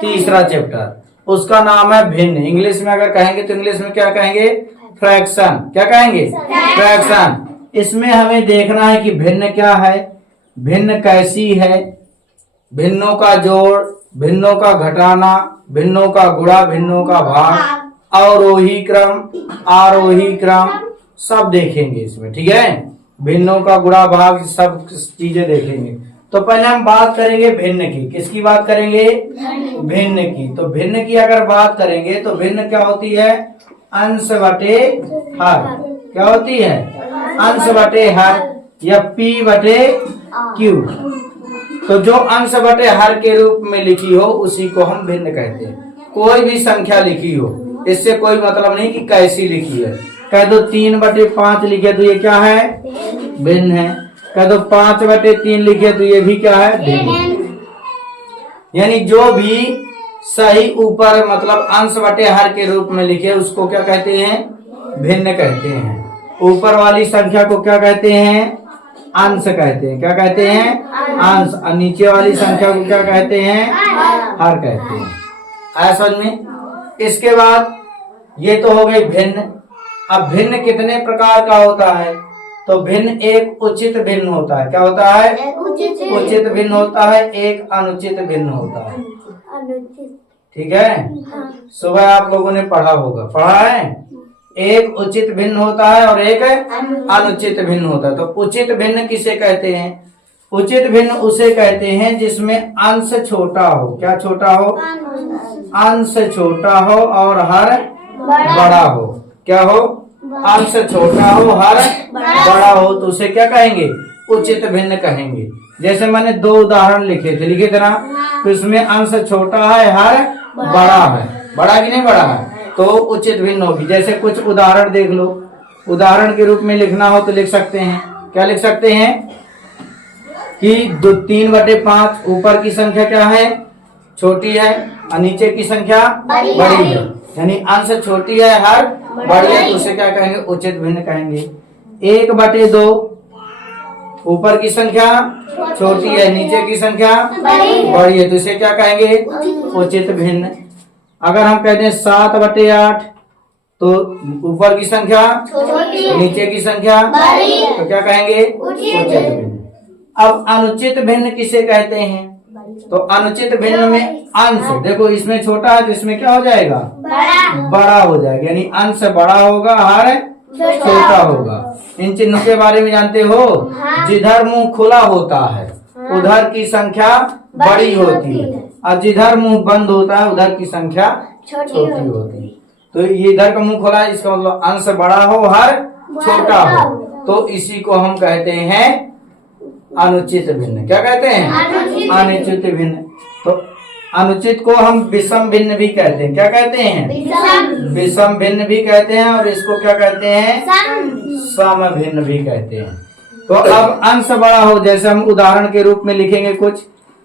तीसरा चैप्टर, उसका नाम है भिन्न। इंग्लिश में अगर कहेंगे तो इंग्लिश में क्या कहेंगे? फ्रैक्शन। क्या कहेंगे? फ्रैक्शन। इसमें हमें देखना है कि भिन्न क्या है, भिन्न कैसी है, भिन्नों का जोड़, भिन्नों का घटाना, भिन्नों का गुणा, भिन्नों का भाग, अवरोही क्रम, आरोही क्रम, सब देखेंगे इसमें। ठीक है, भिन्नों का गुणा भाग सब चीजें देखेंगे। तो पहले हम बात करेंगे भिन्न की। किसकी बात करेंगे? भिन्न की। तो भिन्न की अगर बात करेंगे तो भिन्न क्या होती है? अंश बटे हर। क्या होती है? अंश बटे हर या P बटे Q। तो जो अंश बटे हर के रूप में लिखी हो उसी को हम भिन्न कहते हैं। कोई भी संख्या लिखी हो, इससे कोई मतलब नहीं कि कैसी लिखी है। कह दो 3/5 लिखे तो ये क्या है? भिन्न है। कह दो 5/3 लिखे तो ये भी क्या है? भिन्न। यानी जो भी सही ऊपर मतलब अंश बटे हर के रूप में लिखे उसको क्या कहते हैं? भिन्न कहते हैं। ऊपर वाली संख्या को क्या कहते हैं? अंश कहते हैं। क्या कहते हैं? अंश। और नीचे वाली संख्या को क्या कहते हैं? हर कहते हैं। आया समझ में? इसके बाद ये तो हो गई भिन्न। अब भिन्न कितने प्रकार का होता है? तो भिन्न एक उचित भिन्न होता है। क्या होता है? उचित भिन्न होता है, एक अनुचित भिन्न होता है। ठीक है, सुबह आप लोगों ने पढ़ा होगा, पढ़ा है। एक उचित भिन्न होता है और एक अनुचित भिन्न होता है। तो उचित भिन्न किसे कहते हैं? उचित भिन्न उसे कहते हैं जिसमें अंश छोटा हो। क्या छोटा हो? अंश छोटा हो और हर बड़ा हो। क्या हो? अंश छोटा हो, हर बड़ा हो, तो उसे क्या कहेंगे? उचित भिन्न कहेंगे। जैसे मैंने 2 उदाहरण लिखे थे ना, तो इसमें अंश छोटा है, हर बड़ा है। बड़ा कि नहीं बड़ा है? तो उचित भिन्न होगी। जैसे कुछ उदाहरण देख लो, उदाहरण के रूप में लिखना हो तो लिख सकते हैं। क्या लिख सकते हैं? कि 3/5 ऊपर की संख्या क्या है? छोटी है और नीचे की संख्या बड़ी है। यानी अंश छोटी है, हर बड़ी है, तो उसे क्या कहेंगे? उचित भिन्न कहेंगे। 1/2 ऊपर की संख्या छोटी है, नीचे की संख्या बड़ी है, तो इसे क्या कहेंगे? उचित भिन्न। अगर हम कहते हैं 7/8 तो ऊपर की संख्या नीचे की संख्या तो क्या कहेंगे? उचित भिन्न। अब अनुचित भिन्न किसे कहते हैं? तो अनुचित भिन्न में अंश, देखो इसमें छोटा है तो इसमें क्या हो जाएगा? बड़ा हो जाएगा। यानी अंश बड़ा होगा, हर छोटा होगा। इन चिन्हों के बारे में जानते हो? जिधर मुंह खुला होता है उधर की संख्या बड़ी होती है और जिधर मुंह बंद होता है उधर की संख्या छोटी होती है। तो ये इधर का मुंह खुला है, इसका मतलब अंश बड़ा हो, हर छोटा हो, तो इसी को हम कहते हैं अनुचित भिन्न। क्या कहते हैं? अनुचित भिन्न। तो अनुचित को हम विषम भिन्न भी कहते हैं। क्या कहते हैं? विषम भिन्न भी कहते हैं और इसको क्या कहते हैं? सम भिन्न भी कहते हैं। तो अब अंश बड़ा हो, जैसे हम उदाहरण के रूप में लिखेंगे कुछ,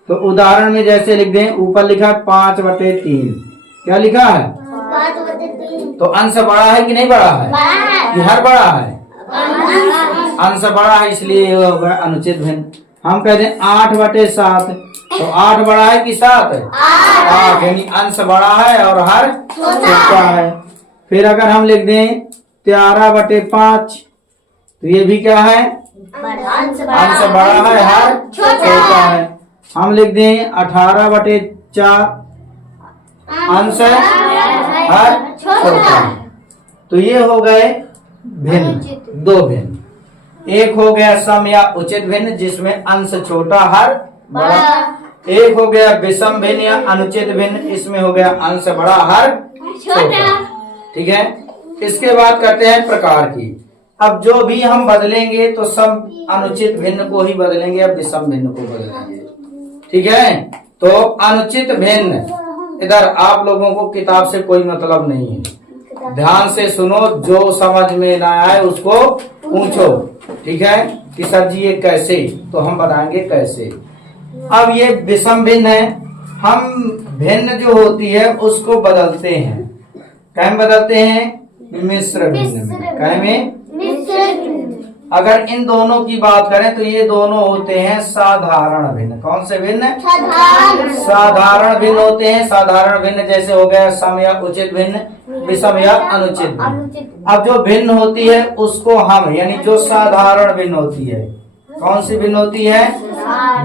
तो उदाहरण में जैसे लिख दें, ऊपर लिखा है 5/3। क्या लिखा है? 5/3। तो अंश बड़ा है कि नहीं बड़ा है? कि हर बड़ा है? अंश बड़ा है, इसलिए ये होगा अनुचित भिन्न। हम कहते हैं 8/7, तो 8 बड़ा है कि 7 है? 8। यानी अंश बड़ा है और हर छोटा है। फिर अगर हम लिख दें 13/5 तो ये भी क्या है? अंश बड़ा है, हर छोटा है। हम लिख दें 18/4, अंश हर छोटा है। तो ये हो गए भिन्न, 2 भिन्न। एक हो गया सम या उचित भिन्न जिसमें अंश छोटा, हर बड़ा। एक हो गया विषम भिन्न या अनुचित भिन्न, इसमें हो गया अंश बड़ा, हर छोटा। ठीक है, इसके बाद करते हैं प्रकार की। अब जो भी हम बदलेंगे तो सब अनुचित भिन्न को ही बदलेंगे, अब विषम भिन्न को बदलेंगे। ठीक है, तो अनुचित भिन्न, इधर आप लोगों को किताब से कोई मतलब नहीं है, ध्यान से सुनो, जो समझ में ना आए उसको पूछो। ठीक है, कि सर जी ये कैसे? तो हम बताएंगे कैसे। अब ये विषम भिन्न है, हम भिन्न जो होती है उसको बदलते हैं। क्या बदलते हैं? मिश्र भिन्न में। क्या में? अगर इन दोनों की बात करें तो ये दोनों होते हैं साधारण भिन्न। कौन से भिन्न? साधारण भिन्न होते हैं। साधारण भिन्न जैसे हो गया सम या उचित भिन्न, विषम या अनुचित भिन्न। अब जो भिन्न होती है उसको हम, यानी जो साधारण भिन्न होती है, कौन सी भिन्न होती है?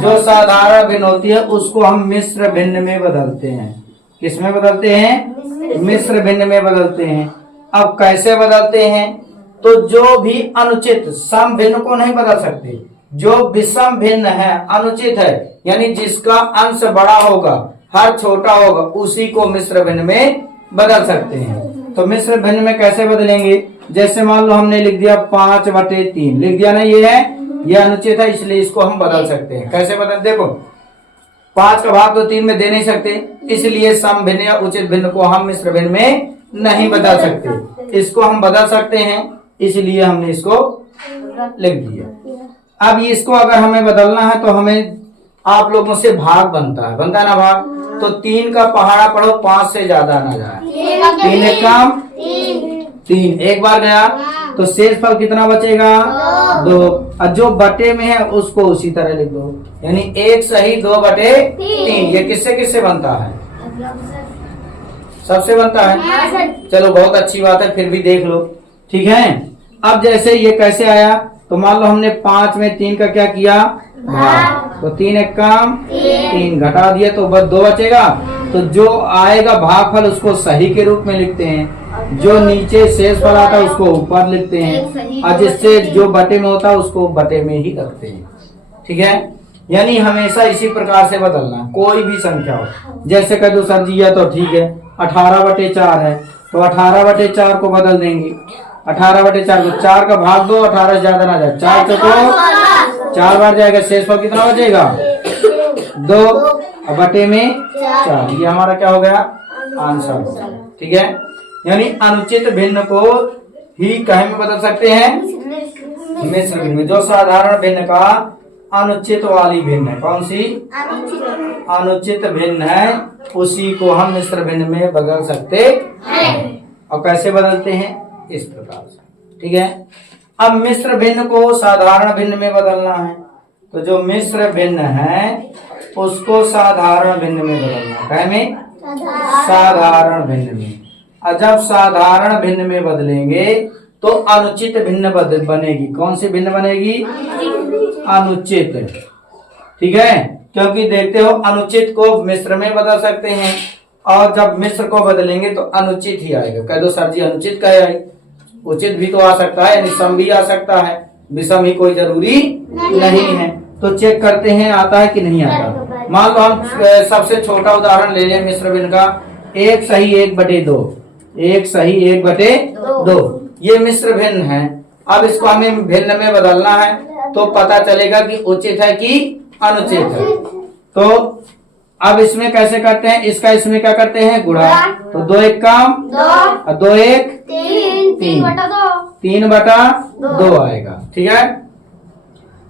जो साधारण भिन्न होती है उसको हम मिश्र भिन्न में बदलते हैं। किस में बदलते हैं? मिश्र भिन्न में बदलते हैं। अब कैसे बदलते हैं? तो जो भी अनुचित, सम भिन्न को नहीं बदल सकते, जो विषम भिन्न है, अनुचित है, यानी जिसका अंश बड़ा होगा, हर छोटा होगा, उसी को मिश्र भिन्न में बदल सकते हैं। तो मिश्र भिन्न में कैसे बदलेंगे? जैसे मान लो हमने लिख दिया 5/3, लिख दिया ना, ये है, ये अनुचित है, इसलिए इसको हम बदल सकते हैं। कैसे बदल? देखो 5 का भाग तो 3 में दे नहीं सकते, इसलिए सम भिन्न या उचित भिन्न को हम मिश्र भिन्न में नहीं बदल सकते। इसको हम बदल सकते हैं, इसलिए हमने इसको लिख दिया। अब इसको अगर हमें बदलना है तो हमें आप लोगों से भाग बनता है ना भाग। तो 3 का पहाड़ा पढ़ो, 5 से ज्यादा ना जाए। 3 एक काम 3, एक बार गया तो शेष फल कितना बचेगा? 2। और जो बटे में है उसको उसी तरह लिख दो, यानी 1 सही 2/3। ये किससे किससे बनता है? सबसे बनता है। चलो बहुत अच्छी बात है, फिर भी देख लो, ठीक है। अब जैसे ये कैसे आया, तो मान लो हमने 5 में 3 का क्या किया? भाग। तो 3 एक काम 3 घटा दिया तो बस 2 बचेगा। तो जो आएगा भागफल उसको सही के रूप में लिखते हैं, जो नीचे शेष फल आता है उसको ऊपर लिखते हैं, और जिससे जो बटे में होता है उसको बटे में ही रखते हैं, ठीक है। यानी हमेशा इसी प्रकार से बदलना, कोई भी संख्या हो। जैसे कह दो सर जी, या तो ठीक है 18/4 है, तो 18/4 को बदल देंगे। 18/4 को 4 का भाग दो, 18 से ज्यादा ना जाए, 4 चौको 4 बार जाएगा, शेष फल कितना बचेगा? 2 बटे में 4। ये हमारा क्या हो गया? आंसर, ठीक है। यानी अनुचित भिन्न को ही कहे में बदल सकते हैं? मिश्र भिन्न में। जो साधारण भिन्न का अनुचित वाली भिन्न है, कौन सी? अनुचित भिन्न है, उसी को हम मिश्र भिन्न में बदल सकते हैं। और कैसे बदलते हैं? इस प्रकार से, ठीक है। अब मिश्र भिन्न को साधारण भिन्न में बदलना है, तो जो मिश्र भिन्न है उसको साधारण भिन्न में बदलना है। में साधारण भिन्न में। और जब साधारण भिन्न में बदलेंगे तो अनुचित भिन्न बनेगी। कौन सी भिन्न बनेगी? अनुचित, ठीक है। क्योंकि देखते हो अनुचित को मिश्र में बदल सकते हैं, और जब मिश्र को बदलेंगे तो अनुचित ही आएगा। कह दो सर जी अनुचित कहे आई, उचित भी तो आ सकता है, यानी सम भी आ सकता है, विषम ही कोई जरूरी नहीं है। तो चेक करते हैं आता है कि नहीं आता। मान लो हम सबसे छोटा उदाहरण ले लें मिश्र भिन्न का, 1 सही 1/2, 1 सही 1/2, ये मिश्र भिन्न है। अब इसको हमें भिन्न में बदलना है तो पता चलेगा कि उचित है कि अनुचित है। तो अब इसमें कैसे करते हैं? इसका इसमें क्या करते हैं? गुणा। तो 2 एक काम 2, 2 एक 3/2 आएगा, ठीक है।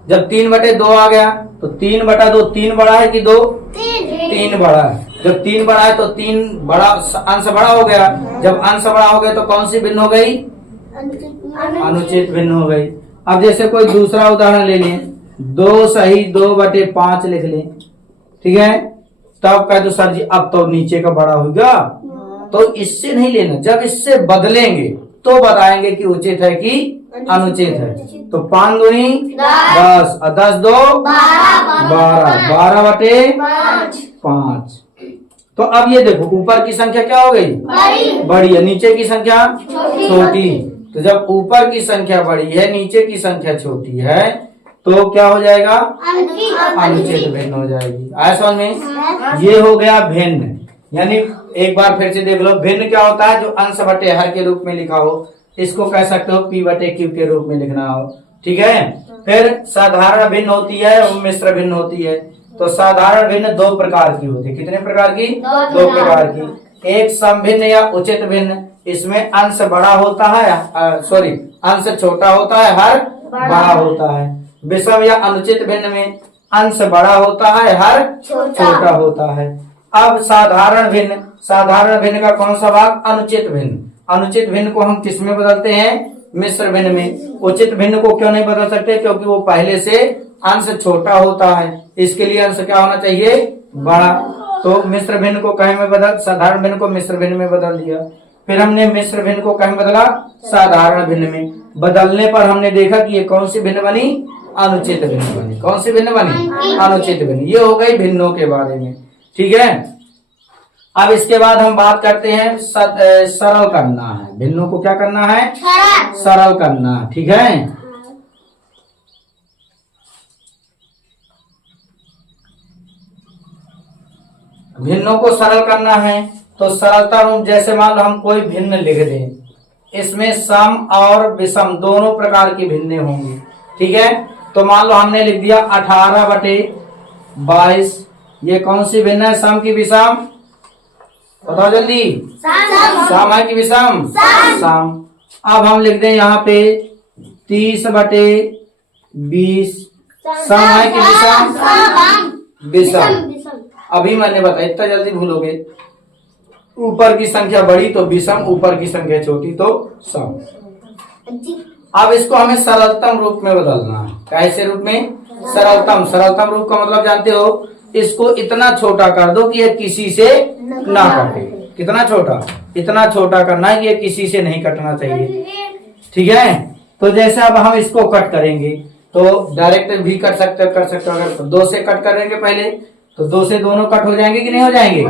जब 3/2 आ गया तो 3/2 3 बड़ा है कि 2? 3 बड़ा है। जब 3 बड़ा है तो 3 बड़ा अंश बड़ा हो गया। जब अंश बड़ा हो गया तो कौन सी भिन्न हो गई? अनुचित भिन्न हो गई। अब जैसे कोई दूसरा उदाहरण ले लें, 2 सही 2/5 लिख लें, ठीक है। तब कह दो सर जी अब तो नीचे का बड़ा होगा, तो इससे नहीं लेना, जब इससे बदलेंगे तो बताएंगे कि उचित है कि अनुचित है। तो 5 दूनी 10 और 10 2 12, 12/5। तो अब ये देखो ऊपर की संख्या क्या हो गई? बड़ी है, नीचे की संख्या छोटी। तो जब ऊपर की संख्या बड़ी है, नीचे की संख्या छोटी है, तो क्या हो जाएगा? अनुचित भिन्न हो जाएगी। आया समझ में? ये हो गया भिन्न। यानी एक बार फिर से देख लो, भिन्न क्या होता है? जो अंश बटे हर के रूप में लिखा हो, इसको कह सकते हो P/Q के रूप में लिखना हो, ठीक है। फिर साधारण भिन्न होती है और मिश्र भिन्न होती है। तो साधारण भिन्न 2 प्रकार की होती है। कितने प्रकार की? 2 प्रकार की। एक सम भिन्न या उचित भिन्न, इसमें अंश बड़ा होता है, अंश छोटा होता है, हर बड़ा होता है। विषम या अनुचित भिन्न में अंश बड़ा होता है, हर छोटा होता है। अब साधारण भिन्न का कौन सा भाग? अनुचित भिन्न। अनुचित भिन्न को हम किस में बदलते हैं? मिश्र भिन्न में। उचित भिन्न को क्यों नहीं बदल सकते? क्योंकि वो पहले से अंश छोटा होता है, इसके लिए अंश क्या होना चाहिए? बड़ा। तो मिश्र भिन्न को कहे में बदल, साधारण भिन्न को मिश्र भिन्न में बदल दिया। फिर हमने मिश्र भिन्न को कहे में बदला? साधारण भिन्न में। बदलने पर हमने देखा कि ये कौन सी भिन्न बनी? अनुचित भिन्न बनी। कौन सी भिन्न बनी? अनुचित भिन्न। ये हो गई भिन्नों के बारे में, ठीक है। अब इसके बाद हम बात करते हैं सरल करना है। भिन्नों को क्या करना है? सरल करना, ठीक है। भिन्नों को सरल करना है तो सरलता रूप, जैसे मान लो हम कोई भिन्न लिख दें, इसमें सम और विषम दोनों प्रकार की भिन्ने होंगी, ठीक है। तो मान लो हमने लिख दिया 18/22। ये कौन सी भिन्न है? सम की विषम? बताओ जल्दी। सम है कि विषम? सम। अब हम लिख दें यहाँ पे 30/20। सम है कि विषम? विषम। अभी मैंने बताया, इतना जल्दी भूलोगे। ऊपर की संख्या बड़ी तो विषम, ऊपर की संख्या छोटी तो सम। अब इसको हमें सरलतम रूप में बदलना है। कैसे रूप में? सरलतम। सरलतम रूप का मतलब जानते हो? इसको इतना छोटा कर दो कि ये किसी से ना कटे। कितना छोटा? इतना छोटा करना है कि ये किसी से नहीं कटना चाहिए, ठीक है। तो जैसे अब हम इसको कट करेंगे तो डायरेक्ट भी कर सकते हो। अगर 2 से कट करेंगे पहले तो 2 से दोनों कट हो जाएंगे कि नहीं हो जाएंगे?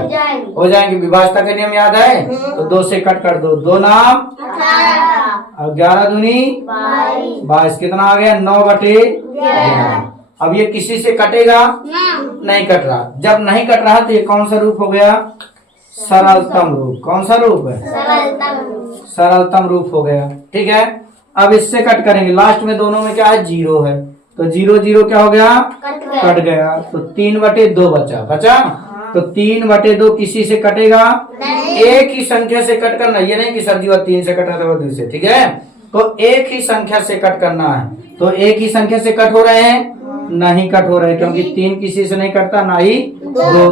हो जाएंगे। विभाजता का नियम याद है? तो 2 से कट कर दो। 2 नाम 11 दूनी 22। कितना आ गया? 9/11। अब ये किसी से कटेगा? नहीं कट रहा। जब नहीं कट रहा तो ये कौन सा रूप हो गया? सरलतम रूप। कौन सा रूप है? सरलतम रूप हो गया, ठीक है। अब इससे कट करेंगे। लास्ट में दोनों में क्या है? 0 है। तो 0 क्या हो गया? कट गया। तो 3/2 बचा। तो 3/2 किसी से कटेगा? एक ही संख्या से कट करना। ये नहीं कि सर जी 3 से कट रहा था दूसरे, ठीक है। तो एक ही संख्या से कट करना है। तो एक ही संख्या से कट हो रहे हैं? नहीं कट हो रहे, क्योंकि 3 किसी से नहीं कटता, ना ही 2।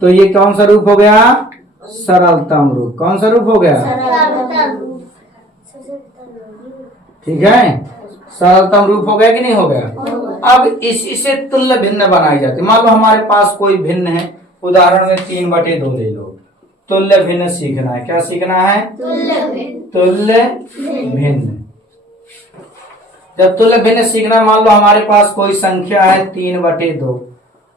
तो ये कौन सा रूप हो गया? सरलतम रूप। कौन सा रूप हो गया? ठीक है। सरलतम रूप हो गया कि नहीं हो गया? अब इसी से तुल्य भिन्न बनाई जाती है। मान लो हमारे पास कोई भिन्न है, उदाहरण में 3/2 ले लो। तुल्य भिन्न सीखना है। क्या सीखना है? तुल्य भिन्न। जब तुल्य भिन्न सीखना, मान लो हमारे पास कोई संख्या है 3/2।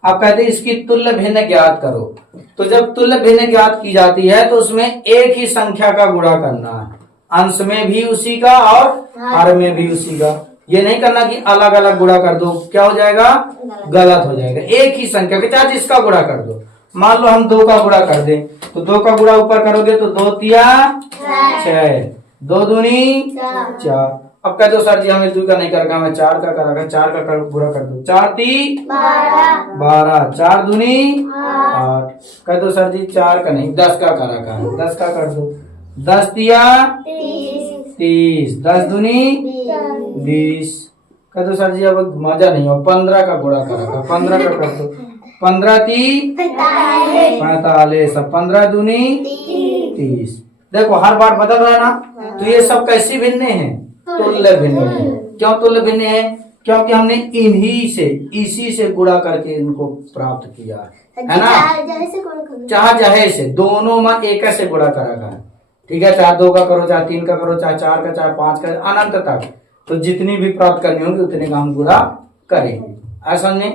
आप कहते हैं इसकी तुल्य भिन्न ज्ञात करो। तो जब तुल्य भिन्न ज्ञात की जाती है तो उसमें एक ही संख्या का गुणा करना है। अंश में भी उसी का और हर में भी उसी का। ये नहीं करना कि अलग अलग गुणा कर दो, क्या हो जाएगा? गलत हो जाएगा। एक ही संख्या के चाहे जिसका गुणा कर दो। मान लो हम 2 का गुणा कर दें तो 2 का गुणा ऊपर करोगे तो 2 तिया 6, 2 दूनी 4। अब कह दो सर जी हमें 2 का नहीं कर, मैं 4 का करा, 4 का गुणा कर दो। 4 × 12, 4 दूनी 8। कह दो सर जी 4 का नहीं, 10 का करा, 10 का कर दो। 10 तिया 30, 10 दूनी 20। कह दो सर जी अब मजा नहीं हो, 15 का गुणा करा, 15 का कर दो। 15 × 3 = 45, 15 दूनी 30। देखो हर बार बदल रहा है ना। तो ये सब कैसी भिन्न है? तुल्य भिन्न है। क्यों तुल्य भिन्न है? क्योंकि हमने इसी से गुणा करके इनको प्राप्त किया है ना। चाहे जहे से दोनों में एक से गुणा करा है, ठीक है। चाहे 2 का करो, चाहे 3 का करो, चाहे 4 का, चाहे 5 का, अनंत तक। तो जितनी भी प्राप्त करनी होगी उतने का हम गुणा करेंगे। ऐसा नहीं।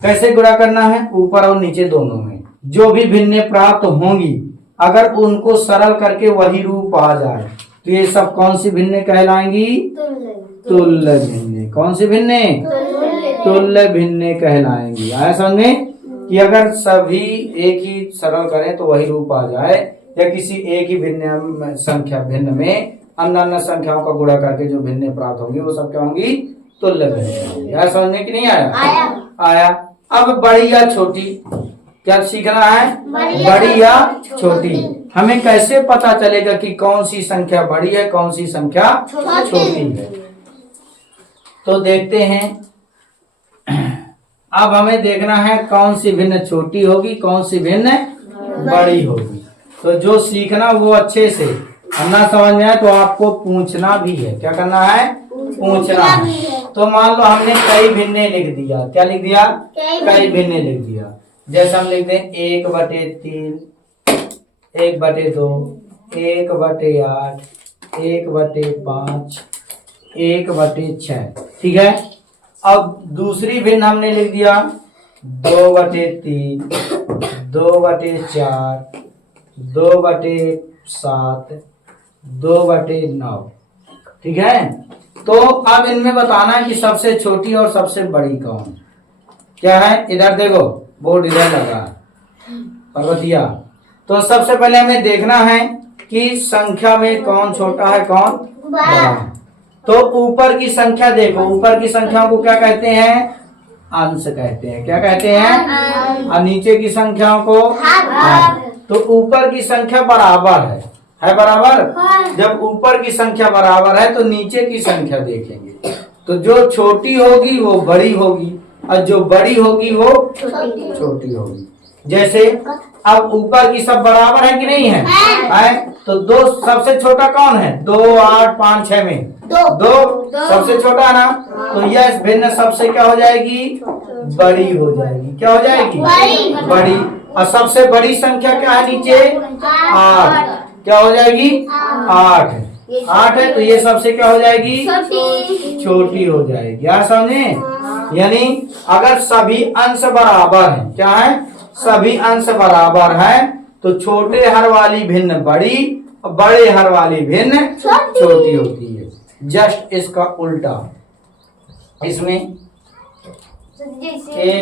कैसे गुणा करना है? ऊपर और नीचे दोनों में जो भी भिन्न प्राप्त होंगी, अगर उनको सरल करके वही रूप आ जाए तो ये सब कौन सी भिन्न कहलाएंगी? तुल्य भिन्न। कौन सी भिन्न? तुल्य भिन्न कहलाएंगी। आया समझ में? कि अगर सभी एक ही सरल करें तो वही रूप आ जाए, या किसी एक ही भिन्न संख्या भिन्न में अन्य संख्याओं का गुणा करके जो भिन्न प्राप्त होंगी वो सब क्या होंगी? तुल्य भिन्न। आया समझ में कि नहीं आया? आया। अब बड़ी या छोटी क्या सीखना है? बड़ी या छोटी। हमें कैसे पता चलेगा कि कौन सी संख्या बड़ी है, कौन सी संख्या छोटी है? तो देखते हैं। अब हमें देखना है कौन सी भिन्न छोटी होगी, कौन सी भिन्न बड़ी होगी। तो जो सीखना वो अच्छे से और ना समझ में आए तो आपको पूछना भी है। क्या करना है? पूछना है। तो मान लो हमने कई भिन्ने लिख दिया। क्या लिख दिया? कई भिन्ने लिख दिया। जैसे हम लिख दें 1/3, 1/2, 1/8, 1/5, 1/6। ठीक है। अब दूसरी भिन्न हमने लिख दिया 2/3, 2/4, 2/7, 2/9। ठीक है। तो अब इनमें बताना है कि सबसे छोटी और सबसे बड़ी कौन। क्या है? इधर देखो, बोर्ड इधर लगा है पर्वतिया। तो सबसे पहले हमें देखना है कि संख्या में कौन छोटा है कौन बड़ा है। तो ऊपर की संख्या देखो, ऊपर की संख्याओं को क्या कहते हैं? अंश कहते हैं। क्या कहते हैं? और नीचे की संख्याओं को हर। तो ऊपर की संख्या बराबर है बराबर। जब ऊपर की संख्या बराबर है तो नीचे की संख्या देखेंगे, तो जो छोटी होगी वो बड़ी होगी और जो बड़ी होगी वो छोटी होगी। जैसे अब ऊपर की सब बराबर है कि नहीं है? तो दो सबसे छोटा कौन है? 2, 8, 5, 6 में दो सबसे छोटा ना। तो यह भिन्न सबसे क्या हो जाएगी? बड़ी हो जाएगी। क्या हो जाएगी? बड़ी। और सबसे बड़ी संख्या क्या है नीचे? 8। क्या हो जाएगी? 8 है। तो ये सबसे क्या हो जाएगी? छोटी हो जाएगी। क्या समझे? यानी अगर सभी अंश बराबर हैं, क्या है? सभी अंश बराबर है तो छोटे हर वाली भिन्न बड़ी और बड़े हर वाली भिन्न छोटी होती है। जस्ट इसका उल्टा। इसमें एक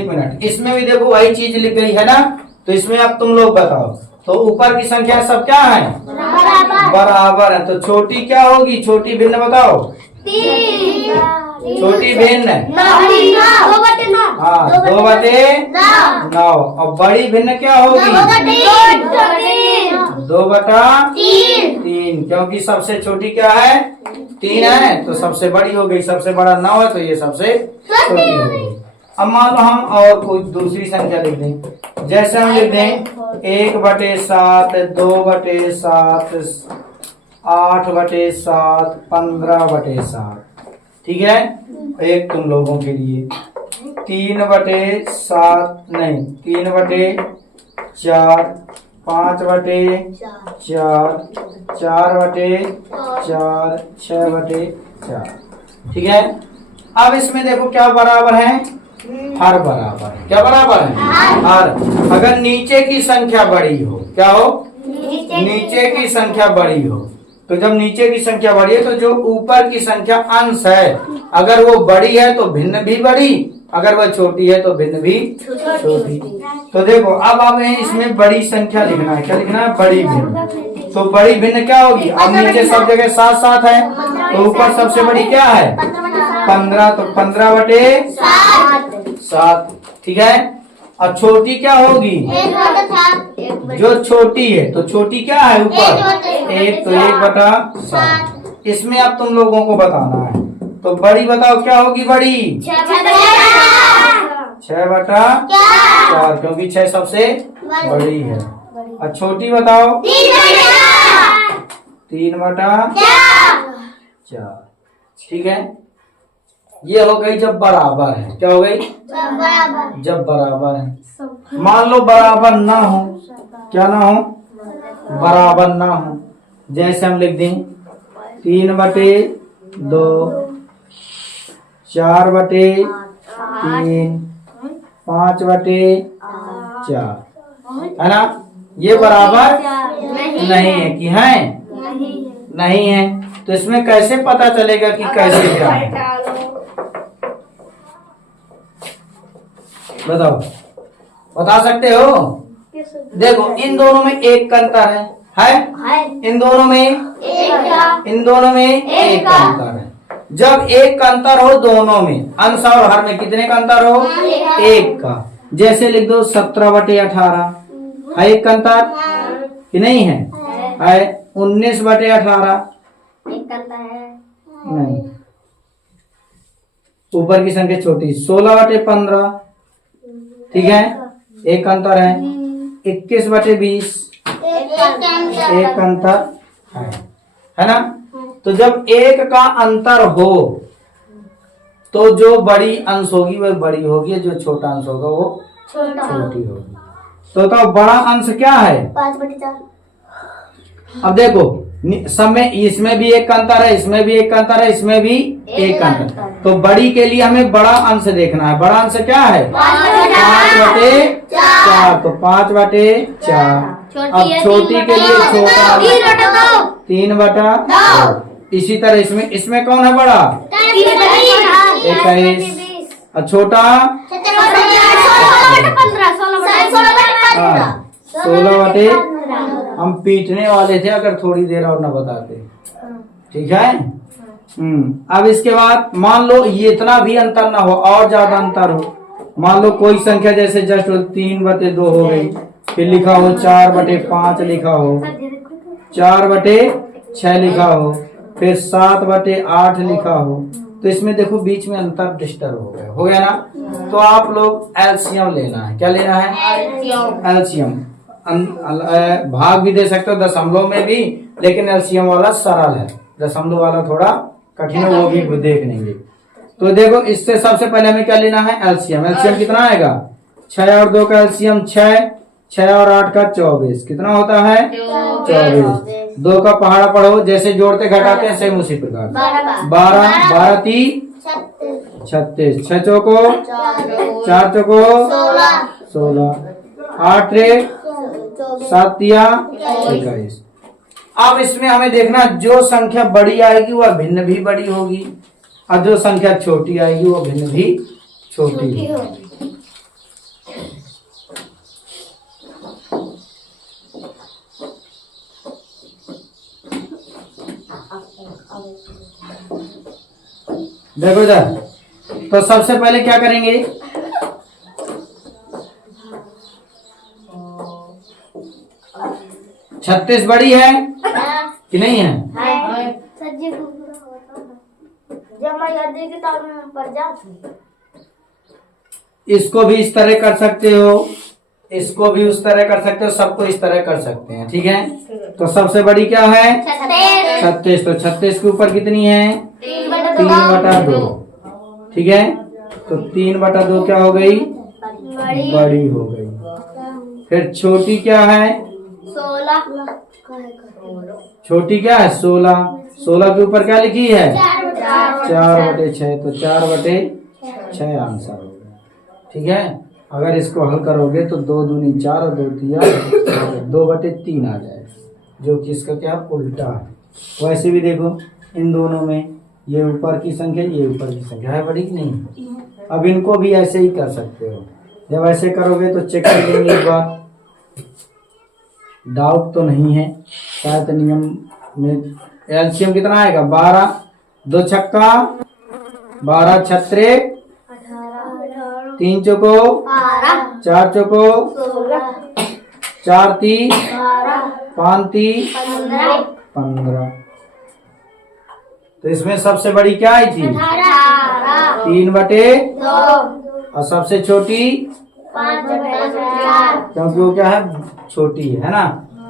मिनट, इसमें भी देखो वही चीज लिख गई है ना। तो इसमें अब तुम लोग बताओ, तो ऊपर की संख्या सब क्या है? बराबर है। तो छोटी क्या होगी? छोटी भिन्न बताओ। छोटी भिन्न हाँ 2/9। और बड़ी भिन्न क्या होगी? 2/3। क्योंकि सबसे छोटी क्या है? 3 है तो सबसे बड़ी हो गई। सबसे बड़ा 9 है तो ये सबसे छोटी हो गई। अब मान लो हम और कोई दूसरी संख्या लिख दें। जैसे हम लिख दें 1/7, 2/7, 8/7, 15/7। ठीक है। एक तुम लोगों के लिए 3/7 नहीं 3/4, 5/4, 4/4, 6/4। ठीक है। अब इसमें देखो क्या बराबर है? हर बराबर है। क्या बराबर है? हर। अगर नीचे की संख्या बड़ी हो, क्या हो? नीचे की संख्या बड़ी हो। तो जब नीचे की संख्या बड़ी है तो जो ऊपर की संख्या अंश है, अगर वो बड़ी है तो भिन्न भी बड़ी, अगर वह छोटी है तो भिन्न भी छोटी। तो देखो अब हमें इसमें बड़ी संख्या लिखना है। क्या लिखना है? बड़ी भिन्न। तो बड़ी भिन्न क्या होगी? अब नीचे सब जगह 7 है तो ऊपर सबसे बड़ी क्या है? 15। तो 15/7। ठीक है। और छोटी क्या होगी? जो छोटी है तो छोटी क्या है? ऊपर 1 तो 1/7। इसमें अब तुम लोगों को बताना है। तो बड़ी बताओ क्या होगी? बड़ी 6/4 क्योंकि 6 सबसे बड़ी है। और छोटी बताओ 3/4। ठीक है। ये हो गई जब बराबर है। क्या हो गई? जब बराबर है। मान लो बराबर ना हो। क्या ना हो? बराबर ना हो। जैसे हम लिख दें 3/2, 4/3, 5/4 है ना। ये बराबर नहीं है कि है? नहीं है। तो इसमें कैसे पता चलेगा कि कैसे क्या है? बताओ, बता सकते हो? देखो इन दोनों में एक का अंतर है? इन दोनों में एक का अंतर है। जब एक का अंतर हो दोनों में, अंश और हर में कितने का अंतर हो? एक का। जैसे लिख दो 17/18 है एक का अंतर कि नहीं है? 19/18 नहीं। ऊपर की संख्या छोटी 16/15। ठीक है। एक अंतर है। 21/20 एक अंतर है। है ना। तो जब एक का अंतर हो तो जो बड़ी अंश होगी वह बड़ी होगी, जो छोटा अंश होगा वो छोटी होगी। तो बड़ा अंश क्या है 5/4। अब देखो सब में, इसमें भी एक का अंतर है, इसमें भी एक का अंतर है, इसमें भी एक का अंतर। तो बड़ी के लिए हमें बड़ा अंश देखना है। बड़ा अंश क्या है 5/4। तो 5/4। अब छोटी के लिए छोटा 3/2। इसी तरह इसमें कौन है बड़ा 21। और छोटा 16/15। हम पीटने वाले थे अगर थोड़ी देर और न बताते। ठीक है। अब इसके बाद मान लो ये इतना भी अंतर ना हो और ज्यादा अंतर हो। मान लो कोई संख्या जैसे जस्ट 3/2 हो गई, फिर लिखा हो 4/5 लिखा हो, 4/6 लिखा हो, फिर 7/8 लिखा हो। तो इसमें देखो बीच में अंतर डिस्टर्ब हो गया ना। तो आप लोग एलसीएम लेना है। क्या लेना है एलसीएम। भाग भी दे सकते हो दशमलव में भी, लेकिन एलसीएम वाला सरल है, दशमलव वाला थोड़ा कठिन है, वो भी देख लेंगे। तो देखो इससे सबसे पहले हमें क्या लेना है एलसीएम। एलसीएम कितना आएगा 6 और 2 का एलसीएम 6, 6 और 8 का 24। कितना होता है 24। 2 का पहाड़ा पढ़ो, जैसे जोड़ते घटाते हैं सेम उसी प्रकार। 12, 12 3 36, 6 चौको 4 चौको 16, 8 रे 7 तिया 21। अब इसमें हमें देखना जो संख्या बड़ी आएगी वह भिन्न भी बड़ी होगी, और जो संख्या छोटी आएगी वो भिन्न भी छोटी होगी। देखो इधर, तो सबसे पहले क्या करेंगे 36 बड़ी है कि नहीं है? इसको भी इस तरह कर सकते हो, इसको भी उस तरह कर सकते हो, सबको इस तरह कर सकते हैं। ठीक है। तो सबसे बड़ी क्या है 36। तो 36 के ऊपर कितनी है 3/2। ठीक है। तो 3/2 क्या हो गई बड़ी हो गई। फिर छोटी क्या है 16। छोटी क्या है 16। 16 के ऊपर क्या लिखी है 4/6। तो 4/6 आंसर हो गया। ठीक है। अगर इसको हल करोगे तो 2 दूनी 4 और 2 तिया 2/3 आ जाएगा, जो कि इसका क्या उल्टा है। वैसे भी देखो इन दोनों में ये ऊपर की संख्या ये ऊपर की संख्या है बड़ी कि नहीं। अब इनको भी ऐसे ही कर सकते हो। जब ऐसे करोगे तो चेक कर लेंगे एक बार, डाउट तो नहीं है। शायद नियम में एलसीएम कितना आएगा 12, 2 छक्का 12, 6 3 चौको 4 चौको 4 ती 5 ती 15। तो इसमें सबसे बड़ी क्या आई थी 3/2 और सबसे छोटी 5/4 क्योंकि वो क्या है छोटी है ना।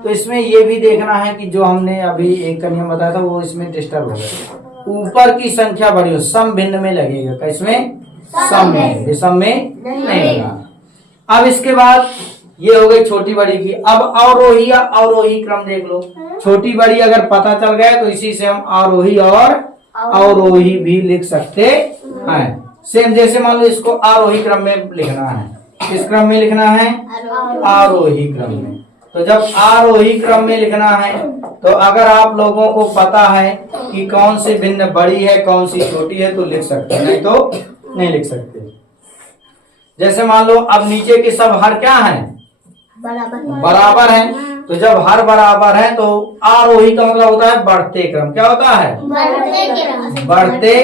तो इसमें ये भी देखना है कि जो हमने अभी एक का नियम बताया था वो इसमें डिस्टर्ब हो गया। ऊपर की संख्या बड़ी हो सम भिन्न में लगेगा, किसमें सम में, विषम में नहीं लगा। अब इसके बाद ये हो गई छोटी बड़ी की। अब अवरोही या अवरोही क्रम देख लो। छोटी बड़ी अगर पता चल गया तो इसी से हम आरोही और अवरोही भी लिख सकते हैं। सेम जैसे मान लो इसको आरोही क्रम में लिखना है, किस क्रम में लिखना है आरोही क्रम में। तो जब आरोही क्रम में लिखना है तो अगर आप लोगों को पता है कि कौन सी भिन्न बड़ी है कौन सी छोटी है तो लिख सकते हैं, नहीं तो नहीं लिख सकते। जैसे मान लो अब नीचे के सब हर क्या है बराबर है। तो जब हर बराबर है तो आरोही का मतलब होता है बढ़ते क्रम। क्या होता है बढ़ते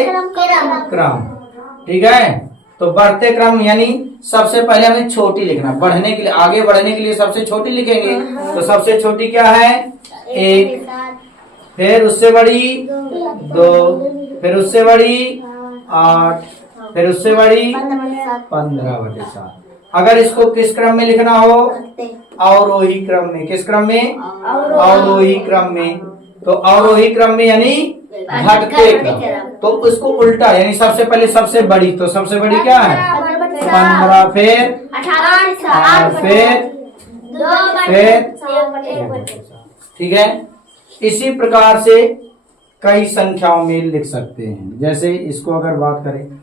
क्रम। ठीक है। तो बढ़ते क्रम यानी सबसे पहले हमें छोटी लिखना, बढ़ने के लिए आगे बढ़ने के लिए सबसे छोटी लिखेंगे। तो सबसे छोटी क्या है 1, फिर उससे बड़ी 2, फिर उससे बड़ी 8, फिर उससे बड़ी 15/7। अगर इसको किस क्रम में लिखना हो अवरोही क्रम में। किस क्रम में अवरोही क्रम में। तो अवरोही क्रम में यानी घटते क्रम। तो उसको उल्टा यानी सबसे पहले सबसे बड़ी, तो सबसे बड़ी क्या है 15, फिर 18, फिर ठीक है। इसी प्रकार से कई संख्याओं में लिख सकते हैं। जैसे इसको अगर बात करें,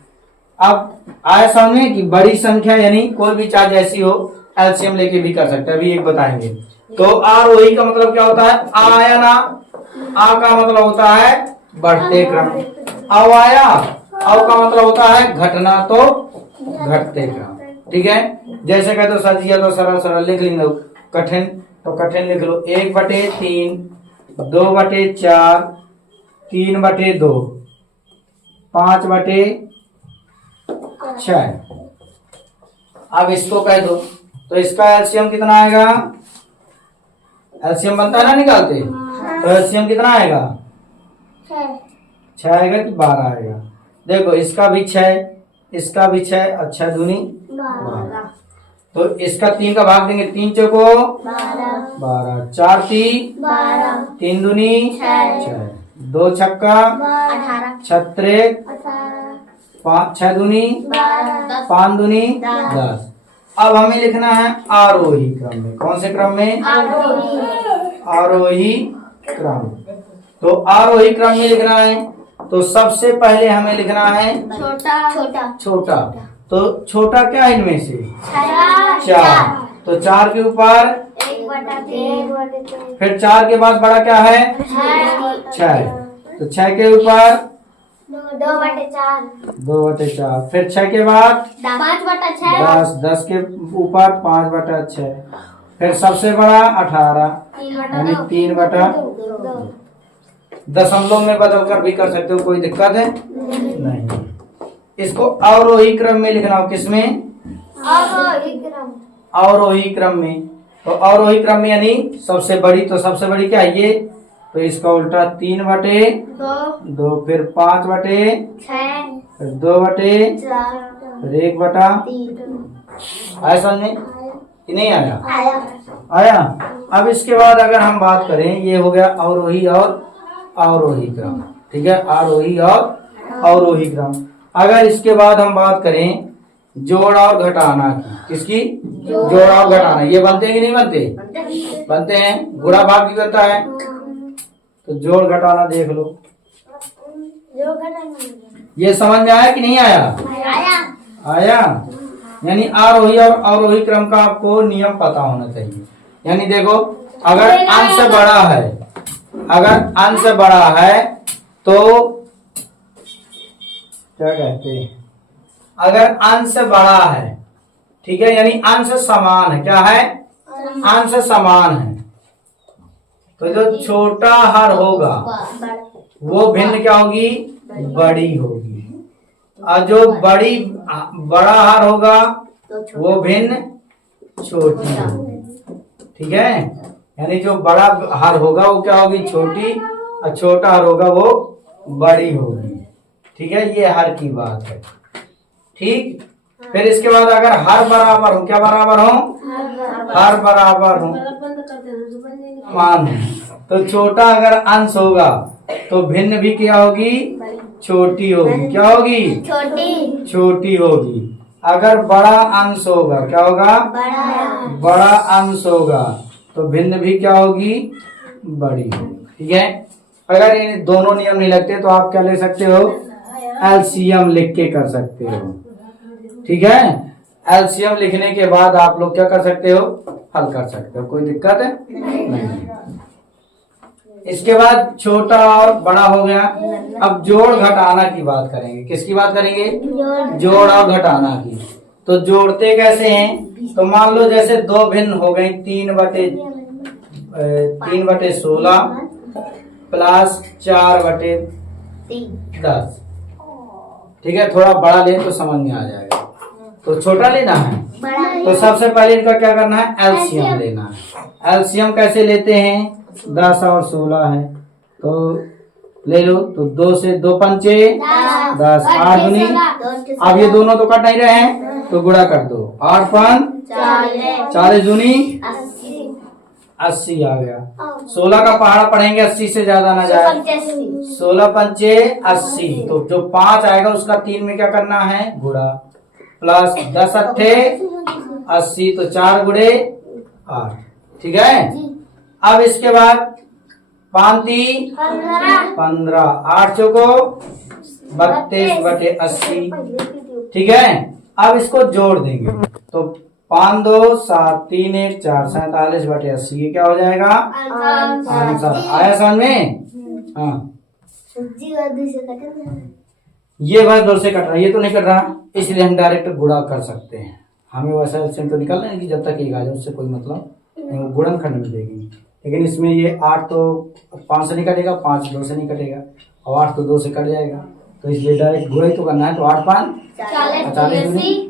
अब आया सामने कि बड़ी संख्या यानी कोई भी चार्ज ऐसी हो एलसीएम लेके भी कर सकते हैं, अभी एक बताएंगे। तो आरोही का मतलब क्या होता है, आया ना, आ का मतलब होता है बढ़ते क्रम, अव आया, अव का मतलब होता है घटना, तो घटते क्रम, ठीक है। जैसे कहते हो सर जी तो सरल सरल लिख लेंगे, कठिन तो कठिन लिख लो 1/3, 2/4, 3/2, 5/6। अब इसको कह दो तो इसका एलसीएम कितना आएगा, एलसीएम बनता है ना निकालते, तो एलसीएम कितना आएगा 6 आएगा कि 12 आएगा। देखो इसका भी 6, इसका भी 6, अच्छा दूनी 12। तो इसका 3 का भाग देंगे, 3 चौको 12, 4 12, 3 दूनी 6, 2 छक्का 18, 6 दूनी 5 दूनी 10। अब हमें लिखना है आरोही क्रम में। कौन से क्रम में, आरोही क्रम। तो आरोही क्रम में लिखना है तो सबसे पहले हमें लिखना है छोटा। तो छोटा क्या है इनमें से 4, तो 4 के ऊपर, फिर 4 के बाद बड़ा क्या है 6, तो 6 के ऊपर 2/4, फिर 6 के बाद 10, 10 के ऊपर 5/6, फिर सबसे बड़ा 18 यानी 3/2। दशमलव में बदल कर भी कर सकते हो, कोई दिक्कत है नहीं। इसको अवरोही क्रम में लिखना हो, किसमें अवरोही क्रम में। तो अवरोही क्रम में यानी सबसे बड़ी, तो सबसे बड़ी क्या है ये, तो इसका उल्टा 3/2, फिर 5/6, फिर 2/4, फिर 1/3। आया समझ में कि नहीं आया? अब इसके बाद अगर हम बात करें, ये हो गया अवरोही और अवरोही क्रम, ठीक है, आरोही और अवरोही क्रम। अगर इसके बाद हम बात करें जोड़ और घटाना की, किसकी, जोड़ और घटाना, ये बनते हैं कि नहीं बनते, बनते हैं, गुणा भाग भी बनता है। तो जोड़ घटाना देख लो, ये समझ में आया कि नहीं आया? यानी आरोही और अवरोही क्रम का आपको नियम पता होना चाहिए। यानी देखो अगर अंश बड़ा है, तो क्या कहते हैं, अगर अंश बड़ा है, ठीक है, यानी अंश समान है, क्या है अंश समान है, तो जो छोटा हर होगा वो भिन्न क्या होगी, बड़ी होगी, और जो बड़ा हर होगा वो भिन्न छोटी होगी, ठीक है। यानी जो बड़ा हर होगा वो क्या होगी, छोटी, और छोटा हर होगा वो बड़ी होगी, ठीक है। ये हर की बात है, ठीक। फिर इसके बाद अगर हर बराबर हो, क्या बराबर हो, हर बराबर हो मान, तो छोटा अगर अंश होगा तो भिन्न भी क्या होगी, छोटी होगी, क्या होगी, छोटी होगी। अगर बड़ा अंश होगा, क्या होगा, बड़ा अंश होगा, तो भिन्न भी क्या होगी, बड़ी होगी, ठीक है। अगर इन दोनों नियम नहीं लगते तो आप क्या ले सकते हो, एलसीएम लिख के कर सकते हो, ठीक है। एलसीएम लिखने के बाद आप लोग क्या कर सकते हो, हल कर सकते हो, कोई दिक्कत है नहीं। इसके बाद छोटा और बड़ा हो गया। अब जोड़ घटाना की बात करेंगे, किसकी बात करेंगे, जोड़ और घटाना की। तो जोड़ते कैसे हैं, तो मान लो जैसे दो भिन्न हो गई, 3/16 प्लस 4/10, ठीक है। थोड़ा बड़ा लें तो समझ में आ जाएगा, तो छोटा लेना है, तो सबसे पहले इनका क्या करना है, एलसीएम लेना है। एलसीएम कैसे लेते हैं, 10 और 16 है तो ले लो, तो 2 से 2 पंचे 10, 8 दूनी, अब ये दोनों तो कट नहीं रहे हैं तो गुणा कर दो, 8 5 40 दूनी 80 आ गया। 16 का पहाड़ा पढ़ेंगे 80 से ज्यादा ना जाए। 16 पंचे 80, तो जो 5 आएगा उसका 3 में क्या करना है गुणा, प्लस 10 अट्ठे 80, तो 4 गुणे 8। ठीक है। अब इसके बाद 5 3 15, 8 चौको 32 बटे 80। ठीक है। अब इसको जोड़ देंगे तो 5 2 7 3 1 4 47 बटे 80, ये क्या हो जाएगा आंसर। आया समझ में? हाँ, ये बस 2 से कट रहा है, ये तो नहीं कट रहा, इसलिए हम डायरेक्ट गुणा कर सकते हैं। हमें वैसा एलसीएम तो निकालना है कि जब तक एक आ जाए उससे कोई मतलब नहीं, वो गुणनखंड में देगी। लेकिन इसमें ये 8 तो 5 से नहीं कटेगा, 5 2 से नहीं कटेगा, और 8 तो 2 से कट जाएगा, तो इसलिए डायरेक्ट गुणा ही तो करना है। तो 8 5 40।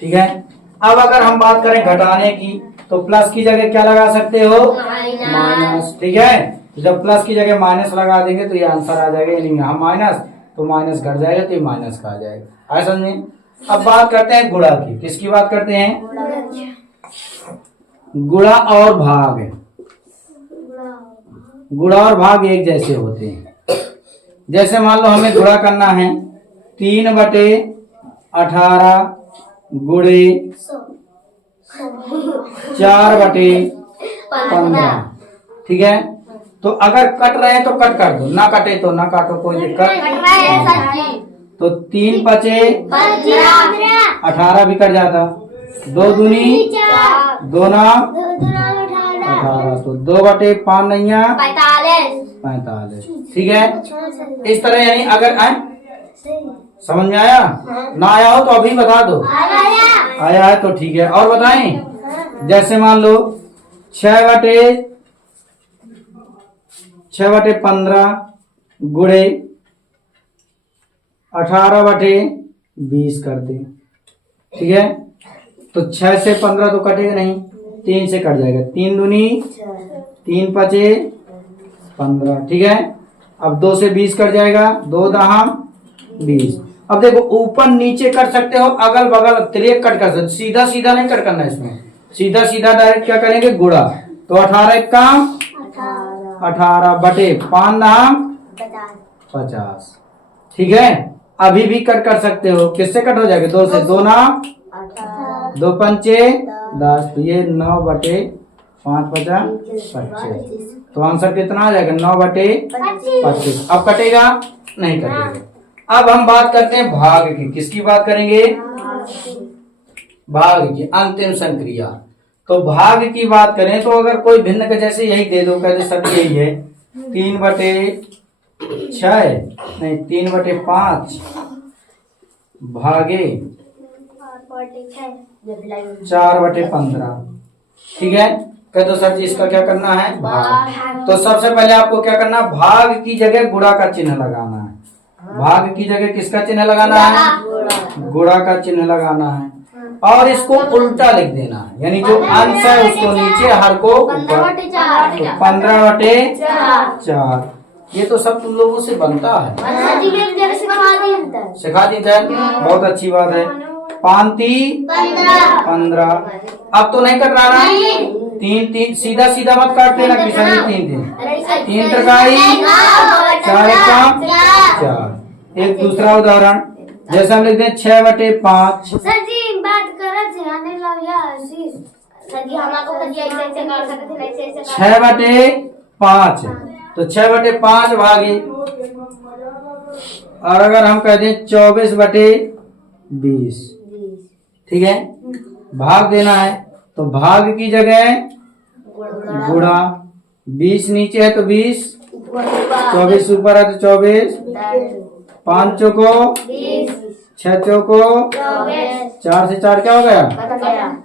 ठीक है। अब अगर हम बात करें घटाने की, तो प्लस की जगह क्या लगा सकते हो माइनस। ठीक है। जब प्लस की जगह माइनस लगा देंगे तो ये आंसर आ जाएगा, यानी यहाँ माइनस तो माइनस घट जाएगा, तो ये माइनस का आ जाएगा। आया समझ में? अब बात करते हैं गुणा की। किसकी बात करते हैं? गुणा और भाग। गुणा और भाग एक जैसे होते हैं। जैसे मान लो हमें गुणा करना है 3 बटे 18 गुणे 4 बटे 15। ठीक है। तो अगर कट रहे हैं तो कट कर दो, ना कटे तो ना काटो, कोई दिक्कत। तो 3 पचे 18 भी कट जाता, 2 दूनी 2 ना 18, तो 2 बटे 5 नैया 45। ठीक है। इस तरह यानी अगर समझ में आया? ना आया हो तो अभी बता दो, आया है तो ठीक है। और बताएं, जैसे मान लो 6 बटे 15 गुणे 18 बटे 20 करते। ठीक है। तो 6 से 15 तो कटेगा नहीं, 3 से कट जाएगा, 3 दूनी 3 पचे 15। ठीक है। अब 2 से 20 कट जाएगा, 2 दहम 20। अब देखो ऊपर नीचे कर सकते हो, अगल बगल तिरक कट कर सकते, सीधा सीधा नहीं कट करना है इसमें, सीधा सीधा डायरेक्ट क्या करेंगे गुणा। तो 18 का 18 बटे 5 दहम 50। ठीक है। अभी भी कट कर सकते हो, किससे कट हो जाएगा? 2 से, 2 ना 2 पंचे 10, तो ये 9 बटे 5 50 25। तो आंसर कितना आ जाएगा 9 बटे 25। अब कटेगा नहीं कटेगा। अब हम बात करते हैं भाग की। किसकी बात करेंगे? भाग की अंतिम संक्रिया। तो भाग की बात करें तो अगर कोई भिन्न का जैसे यही दे दो, कहते सब यही है 3 बटे 6 नहीं 3 बटे 5 भागे 4 बटे 15। ठीक है। कहते तो सर जी इसका क्या करना है भाग। तो सबसे पहले आपको क्या करना है, भाग की जगह गुणा का चिन्ह लगाना है। भाग की जगह किसका चिन्ह लगाना है? गुणा का चिन्ह लगाना है। और इसको उल्टा लिख देना है, यानी जो अंश है उसको नीचे, हर को ऊपर। तो 15 बटे 4। ये तो सब तुम लोगों से बनता है, सिखा दी जाए, बहुत अच्छी बात है। 5 3 15। अब तो नहीं कट रहा ना, 3 3 सीधा सीधा मत काटते ना, किसान 3 3 3 तरकारी 4 4। एक दूसरा उदाहरण जैसे हम लिखते हैं 6 बटे 5। सर जी बात करत है आने लग गया सर जी हमरा को कहिए ऐसे कर सकते हैं, ऐसे 6 बटे 5, तो 6 बटे 5 भागे। और अगर हम कह दें 24 बटे 20। ठीक है। भाग देना है तो भाग की जगह गुणा, 20 नीचे है तो 20, 24 ऊपर है तो 24, 5 चौको 6 चौको 4 से 4 क्या हो गया?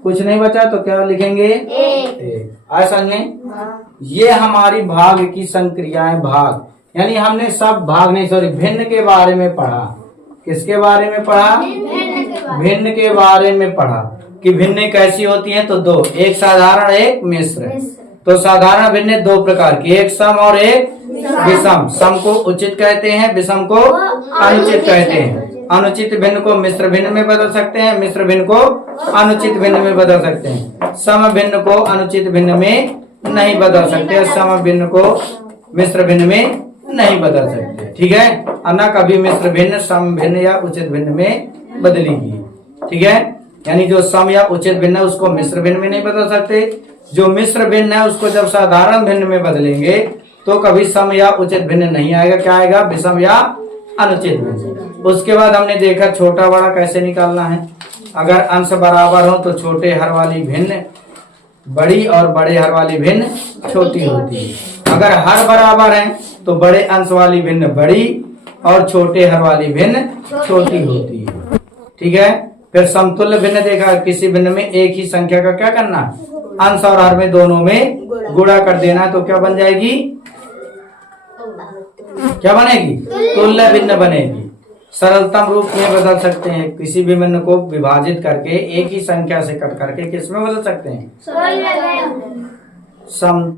कुछ नहीं बचा तो क्या लिखेंगे? एक। ऐसा नहीं, ये हमारी भाग की संक्रियाएं। भाग यानी हमने सब भाग नहीं, सॉरी भिन्न के बारे में पढ़ा। किसके बारे में पढ़ा? भिन्न के बारे में पढ़ा कि भिन्न कैसी होती है। तो 2, एक साधारण एक मिश्र। तो साधारण भिन्न 2 प्रकार की, एक सम और एक विषम। सम को उचित कहते हैं, विषम को अनुचित कहते हैं। अनुचित भिन्न को मिश्र भिन्न में बदल सकते हैं, मिश्र भिन्न को अनुचित भिन्न में बदल सकते हैं, सम भिन्न को अनुचित भिन्न में नहीं बदल सकते, सम भिन्न को मिश्र भिन्न में नहीं बदल सकते। ठीक है, और न कभी मिश्र भिन्न सम भिन्न या उचित भिन्न में बदलेगी। ठीक है, यानी जो सम या उचित भिन्न है उसको मिश्र भिन्न में नहीं बदल सकते, जो मिश्र भिन्न है उसको जब साधारण भिन्न में बदलेंगे तो कभी सम या उचित भिन्न नहीं आएगा, क्या आएगा, विषम या अनुचित भिन्न। उसके बाद हमने देखा छोटा बड़ा कैसे निकालना है। अगर अंश बराबर हो तो छोटे हर वाली भिन्न बड़ी और बड़े हर वाली भिन्न छोटी होती है। अगर हर बराबर है तो बड़े अंश वाली भिन्न बड़ी और छोटे हर वाली भिन्न छोटी होती है। ठीक है, फिर समतुल्य भिन्न देखा, किसी भिन्न में एक ही संख्या का क्या करना, अंश और हर में दोनों में गुणा कर देना, तो क्या बन जाएगी, क्या बनेगी, तुल्य भिन्न बनेगी। सरलतम रूप में बदल सकते हैं, किसी भी भिन्न को विभाजित करके एक ही संख्या से कट करके किस में बदल सकते हैं, सम